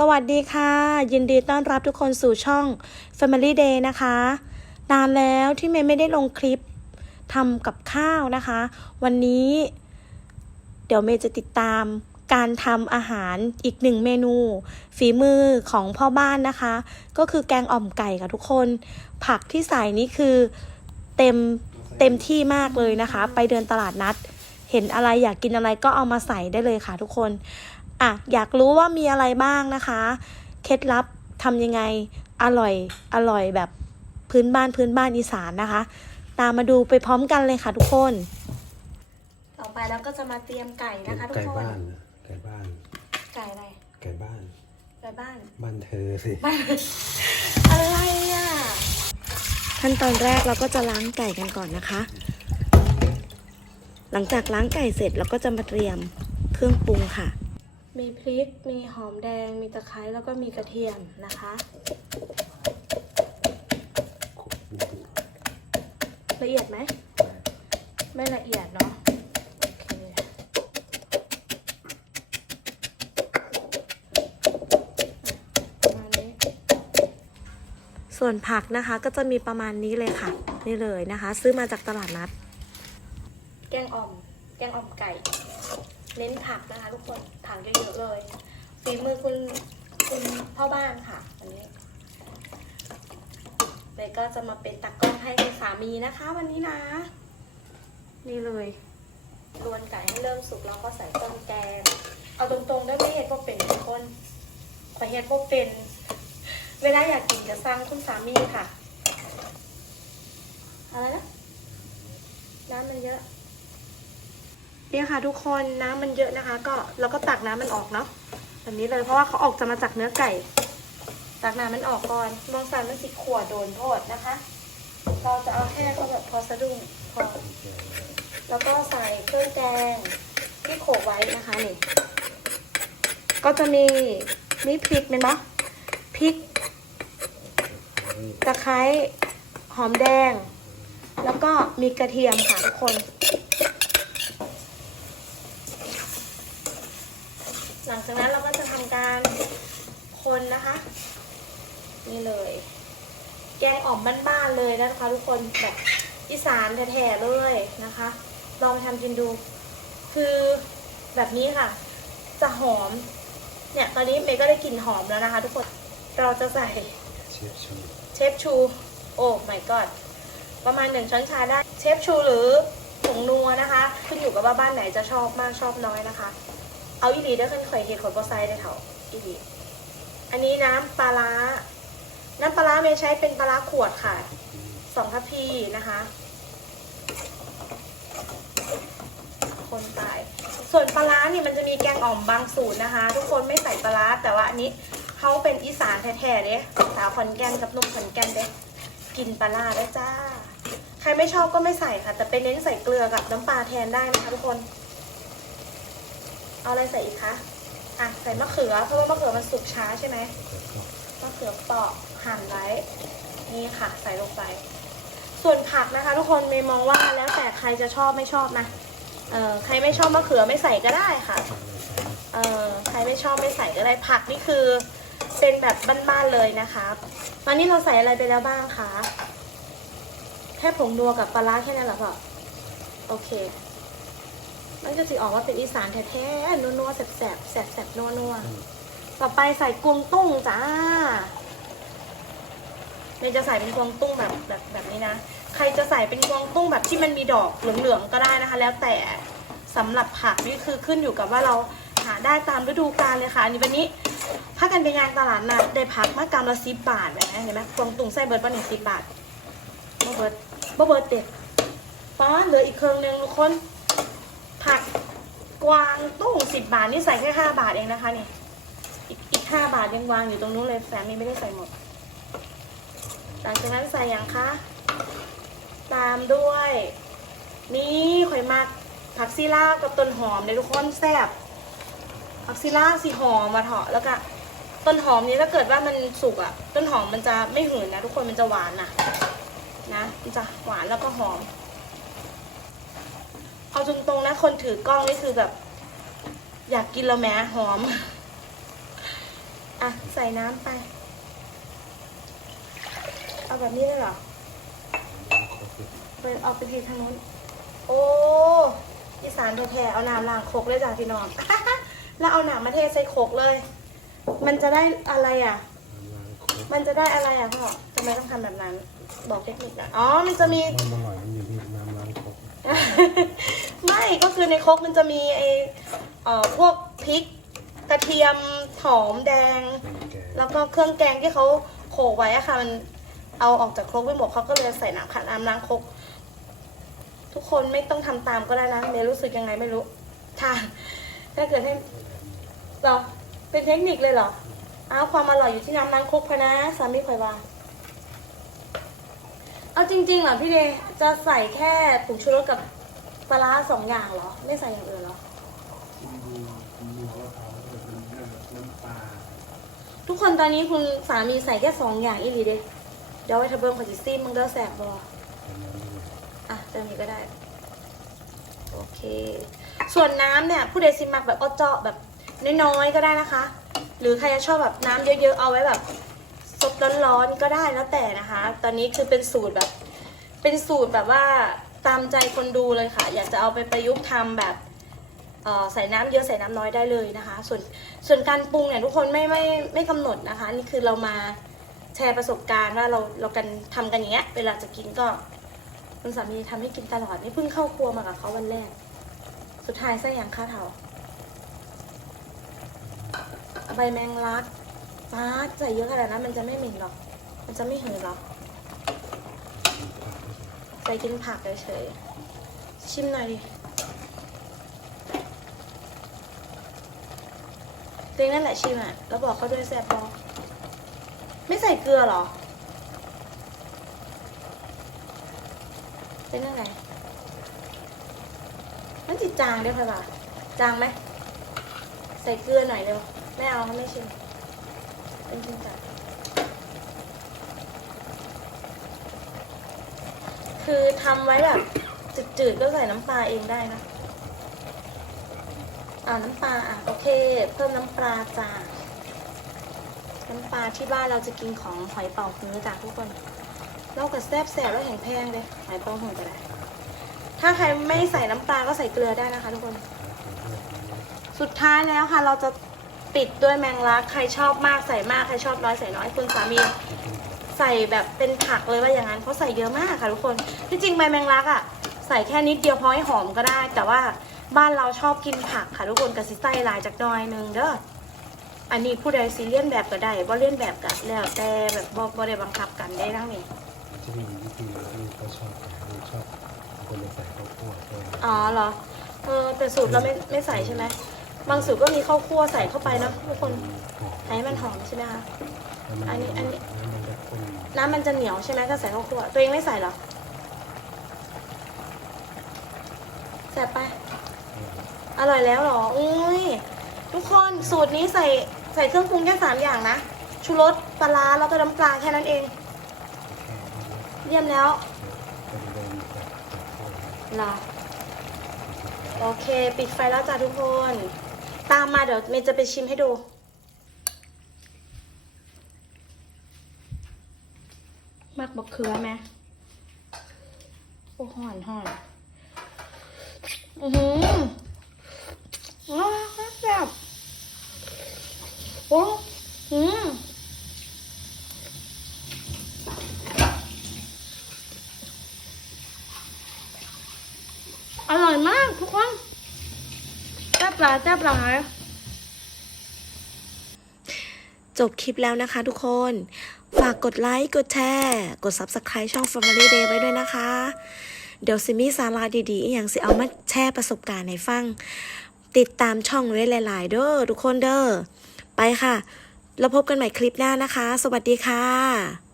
สวัสดีค่ะ ยินดีต้อนรับทุกคนสู่ช่อง Family Day นะคะ นานแล้วที่เมย์ไม่ได้ลงคลิปทำกับข้าวนะคะ วันนี้ เดี๋ยวเมย์จะติดตามการทำอาหารอีกหนึ่งเมนู ฝีมือของพ่อบ้านนะคะ ก็คือแกงอ่อมไก่ค่ะทุกคน ผักที่ใส่นี่คือเต็มเต็มที่มากเลยนะคะ ไปเดินตลาดนัด เห็นอะไรอยากกินอะไรก็เอามาใส่ได้เลยค่ะทุกคน อะอยากรู้ว่ามีอะไรบ้างนะคะ เคล็ดลับทำยังไงอร่อยอร่อยแบบพื้นบ้านพื้นบ้านอีสานนะคะ ตามมาดูไปพร้อมกันเลยค่ะทุกคน ต่อไปแล้วก็จะมาเตรียมไก่นะคะทุกไก่คน บ้านนะไก่บ้านไก่อะไร ไก่บ้าน ไก่บ้าน บ้านเธอสิอะไรอะ ขั้นตอนแรกเราก็จะล้างไก่กันก่อนนะคะ หลังจากล้างไก่เสร็จเราก็จะมาเตรียมเครื่องปรุงค่ะ มีพริก มีหอมแดง มีตะไคร้แล้วก็มีกระเทียมนะคะละเอียดไหม ไม่ละเอียดเนาะส่วนผักนะคะก็จะมีประมาณนี้เลยค่ะ นี่เลยนะคะ ซื้อมาจากตลาดนัด แกงอ่อม แกงอ่อมไก่ เน้นผักนะคะทุกคน เยอะๆเลยฝีมือคุณคุณพ่อบ้านค่ะวันนี้เลยก็จะมาเป็นตักกล้องให้คุณสามีนะคะ วันนี้นะ นี่เลยรวนไก่ให้เริ่มสุกแล้วก็ใส่เครื่องแกง เอาตรงๆได้ไม่เห็ดพวกเป็นทุกคนขอเห็ดพวกเป็น เวลาอยากกินจะสั่งคุณสามีค่ะอะไรนะน้ำมันเยอะ เนี่ยค่ะทุกคนน้ำมันเยอะนะคะ ก็เราก็ตักน้ำมันออกเนาะแบบนี้เลยเพราะว่าเขาออกจะมาจากเนื้อไก่ ตักน้ำมันออกก่อนมองสันมันสิขวดโดนโทษนะคะ เราจะเอาแค่เขาแบบพอสะดุ้งพอแล้วก็ใส่เครื่องแกงที่โขลกไว้นะคะนี่ก็จะมีมีพริกเป็นปะพริกตะไคร้หอมแดง แล้วก็มีกระเทียมค่ะทุกคน หลังจากนั้นเราก็จะทำการคนนะคะ นี่เลย แกงอ่อมบ้านๆเลยนะคะ ทุกคนแบบอีสานแท้ๆเลยนะคะ ลองไปทำกินดู คือแบบนี้ค่ะ จะหอม เนี่ยตอนนี้เมย์ก็ได้กลิ่นหอมแล้วนะคะ ทุกคนเราจะใส่เชฟชูเชฟชู โอ้ my god ประมาณหนึ่งช้อนชาได้เชฟชูหรือผงนัวนะคะ ขึ้นอยู่กับว่าบ้านไหนจะชอบมากชอบน้อยนะคะ เอาอีหลีได้ขึ้นข่อยเห็ดข่อยบอไซได้เถอะอีหลีอันนี้น้ำปลาร้า น้ำปลาร้าเมย์ใช้เป็นปลาร้าขวดค่ะสองทัพพีนะคะ คนไปส่วนปลาร้าเนี่ยมันจะมีแกงอ่อมบางสูตรนะคะ ทุกคนไม่ใส่ปลาร้าแต่ว่าอันนี้เขาเป็นอีสานแท้ๆเด้สาวขอนแก่นกับนุ่มขอนแก่นเด้กินปลาร้าได้จ้า ใครไม่ชอบก็ไม่ใส่ค่ะ แต่เป็นเน้นใส่เกลือกับน้ำปลาแทนได้นะคะทุกคน เอาอะไรใส่อีกคะ อะใส่มะเขือ เพราะว่ามะเขือมันสุกช้าใช่ไหมมะเขือเปาะหั่นไว้ นี่ค่ะใส่ลงไป ส่วนผักนะคะ ทุกคนเมย์มองว่าแล้วแต่ใครจะชอบไม่ชอบนะ เออใครไม่ชอบมะเขือไม่ใส่ก็ได้ค่ะ เออใครไม่ชอบไม่ใส่ก็ได้ ผักนี่คือเป็นแบบบ้านๆเลยนะคะตอนนี้เราใส่อะไรไปแล้วบ้างคะ แค่ผงนัวกับปลาร้าแค่นั้นหรอพ่อโอเค มันก็สิออกว่าเป็นอีสานแท้ๆนัวๆแสบๆแสบๆนัวๆต่อไปใส่กวงตุ้งจ้าเมย์จะใส่เป็นกวงตุ้งแบบแบบแบบนี้นะ ใครจะใส่เป็นกวางตุ้งแบบที่มันมีดอกเหลืองๆก็ได้นะคะ แล้วแต่สำหรับผักนี่คือขึ้นอยู่กับว่าเราหาได้ตามฤดูกาลเลยค่ะ อันนี้วันนี้ถ้ากันไปงานตลาดนัดได้ผักมากรัมละสิบบาทไหมเห็นไหมกวางตุ้งไส้เบิร์ดป้าหนึ่งสิบบาทบ่เบิร์ดบ่เบิร์ดเด็ดป้าเหลืออีกเครื่องนึงทุกคนผักก วางตุ้งสิบบาทนี่ใส่แค่ห้าบาทเองนะคะนี่อีกอีกห้าบาทยังวางอยู่ตรงนู้นเลยแฟนมีไม่ได้ใส่หมด หลังจากนั้นใส่อย่างคะ ตามด้วย นี่ข่อยมักผักซีล่ากับต้นหอมในทุกคนแซ่บผักซีล่าสีหอมมาเถาะแล้วก็ต้นหอมนี้ถ้าเกิดว่ามันสุกอะต้นหอมมันจะไม่หืนนะ ทุกคนมันจะหวานนะนะมันจะหวานแล้วก็หอม เอาตรงๆนะ คนถือกล้องนี่คือแบบ อยากกินแล้วแม้หอม อะ ใส่น้ำไป เอาแบบนี้เลยเหรอไปเอาไปทีทางนู้น โอ้อีสานแท้ๆเอาน้ำล้างโคกเลยจ้ะพี่น้อง แล้วเอาน้ำมาเทใส่โคกเลย มันจะได้อะไรอะล้างครกมันจะได้อะไรอะพ่อทำไมต้องทำแบบนั้น บอกเทคนิคหนะอ๋อ มันจะมีความอร่อยมันอยู่ที่น้ำล้างครกไม่ ก็คือในครกมันจะมีไอเอ่อพวกพริกกระเทียมหอมแดงเป็นแกงแล้วก็เครื่องแกงที่เขาโขลกไว้อะค่ะ มันเอาออกจากครกไม่หมดเขาก็เลยใส่น้ำขัดน้ำล้างครกทุกคนไม่ต้องทำตามก็ได้นะเมย์รู้สึกยังไงไม่รู้ถ้าถ้าเกิดให้เหรอเป็นเทคนิคเลยเหรออ้าวความอร่อยอยู่ที่น้ำล้างครกพะนะสามีคอยว่าเอาจริงๆเหรอพี่เดย์จะใส่แค่ผงชูรสกับ ปลาร้าสองอย่างเหรอ ไม่ใส่อย่างอื่นเหรอดูดูว่าเขาเป็นน้ำปลาทุกคนตอนนี้คุณสามีใส่แค่สองอย่างอีหลีเด้เดี๋ยวไว้ทะเบิ้งขอจิซี่มึงเด้อแสบบออะเติมนี้ก็ได้ โอเค ส่วนน้ำเนี่ย ผู้ใดซิมักแบบเอาเจาะแบบน้อยๆก็ได้นะคะ หรือใครจะชอบแบบน้ำเยอะๆเอาไว้แบบซดร้อนๆก็ได้แล้วแต่นะคะ ตอนนี้คือเป็นสูตรแบบ เป็นสูตรแบบว่า ตามใจคนดูเลยค่ะ อยากจะเอาไปประยุกต์ทำแบบใส่น้ำเยอะใส่น้ำน้อยได้เลยนะคะ ส่วนส่วนการปรุงเนี่ยทุกคนไม่ไม่ไม่กำหนดนะคะ นี่คือเรามาแชร์ประสบการณ์ว่าเราเรากันทำกันอย่างเงี้ยเวลาจะกินก็คุณสามีทำให้กินตลอดนี่เพิ่งเข้าครัวมากับเขาวันแรก สุดท้ายไส้ยางข้าเทาใบแมงลักปาใส่เยอะขนาดนั้นมันจะไม่เหม็นหรอก มันจะไม่หืนหรอก ใส่กินผักเฉยๆชิมหน่อยดิตัวเองนั่นแหละชิมอะ แล้วบอกเขาด้วยแซ่บพอไม่ใส่เกลือหรอ เป็นยังไงมันจิจางเด้อค่ะล่ะจางไหม ใส่เกลือหน่อยเร็วไม่เอาไม่ชิมเป็นจริงจัง คือทำไว้แบบจืดๆก็ใส่น้ำปลาเองได้นะอ่าน้ำปลาอะโอเค เพิ่มน้ำปลาจ้าน้ำปลาที่บ้านเราจะกินของหอยเป่าฮื้อจ้ะทุกคนเรากับแซบแสบแล้วแข็งแพงเลยหอยเป่าฮื้อก็ได้ ถ้าใครไม่ใส่น้ำปลาก็ใส่เกลือได้นะคะ ทุกคน สุดท้ายแล้วค่ะ เราจะปิดด้วยแมงลักใครชอบมากใส่มากใครชอบน้อยใส่น้อยคุณสามี ใส่แบบเป็นผักเลยว่าอย่างนั้นเขาใส่เยอะมากค่ะทุกคนที่จริงใบแมงลักอะใส่แค่นิดเดียวพอให้หอมก็ได้ แต่ว่าบ้านเราชอบกินผักค่ะทุกคนกระสิใส่หลายจากหน้อยหนึงเด้ออันนี้ผู้ใดซีเลียนแบบก็ได้บ่เลียนแบบก็แล้วแต่แบบบ่บ่ได้บังคับกันได้ทั้งนี้จะมีวิธีที่เขาชอบเขาชอบคนจะใส่ข้าวคั่วตัวอ๋อเหรอเออแต่สูตรเราไม่ไม่ใส่ใช่ไหมบางสูตรก็มีข้าวคั่วใส่เข้าไปนะทุกคนให้มันหอมใช่ไหมคะอันนี้อันนี้ น้ำมันจะข้นน้ำมันจะเหนียวใช่ไหมถ้าใส่ข้าวคั่วตัวเองไม่ใส่เหรอแซ่บไปะอร่อยแล้วเหรออุ้ยทุกคนสูตรนี้ใส่ใส่เครื่องปรุงแค่สามอย่างนะชูรสปลาร้าแล้วก็น้ำปลาแค่นั้นเอง เยี่ยมแล้วเป็นเดินแบบเหรอโอเค ปิดไฟแล้วจ้ะทุกคน ตามมาเดี๋ยวเมย์จะไปชิมให้ดู มักบักเขือไหมโอ้ห่อนห่อนอือหือว้าวแซ่บโอ้หืมอร่อยมากทุกคนแซ่บหลายแซ่บหลาย จบคลิปแล้วนะคะทุกคน ฝากกดไลค์ กดแชร์ กด Subscribe ช่อง Family Day ไว้ด้วยนะคะ เดี๋ยวซิมีสาราดีๆ อย่างสิเอามาแชร์ประสบการณ์ให้ฟัง ติดตามช่องไว้หลาย ๆ เด้อทุกคนเด้อ ไปค่ะ แล้วพบกันใหม่คลิปหน้านะคะ สวัสดีค่ะ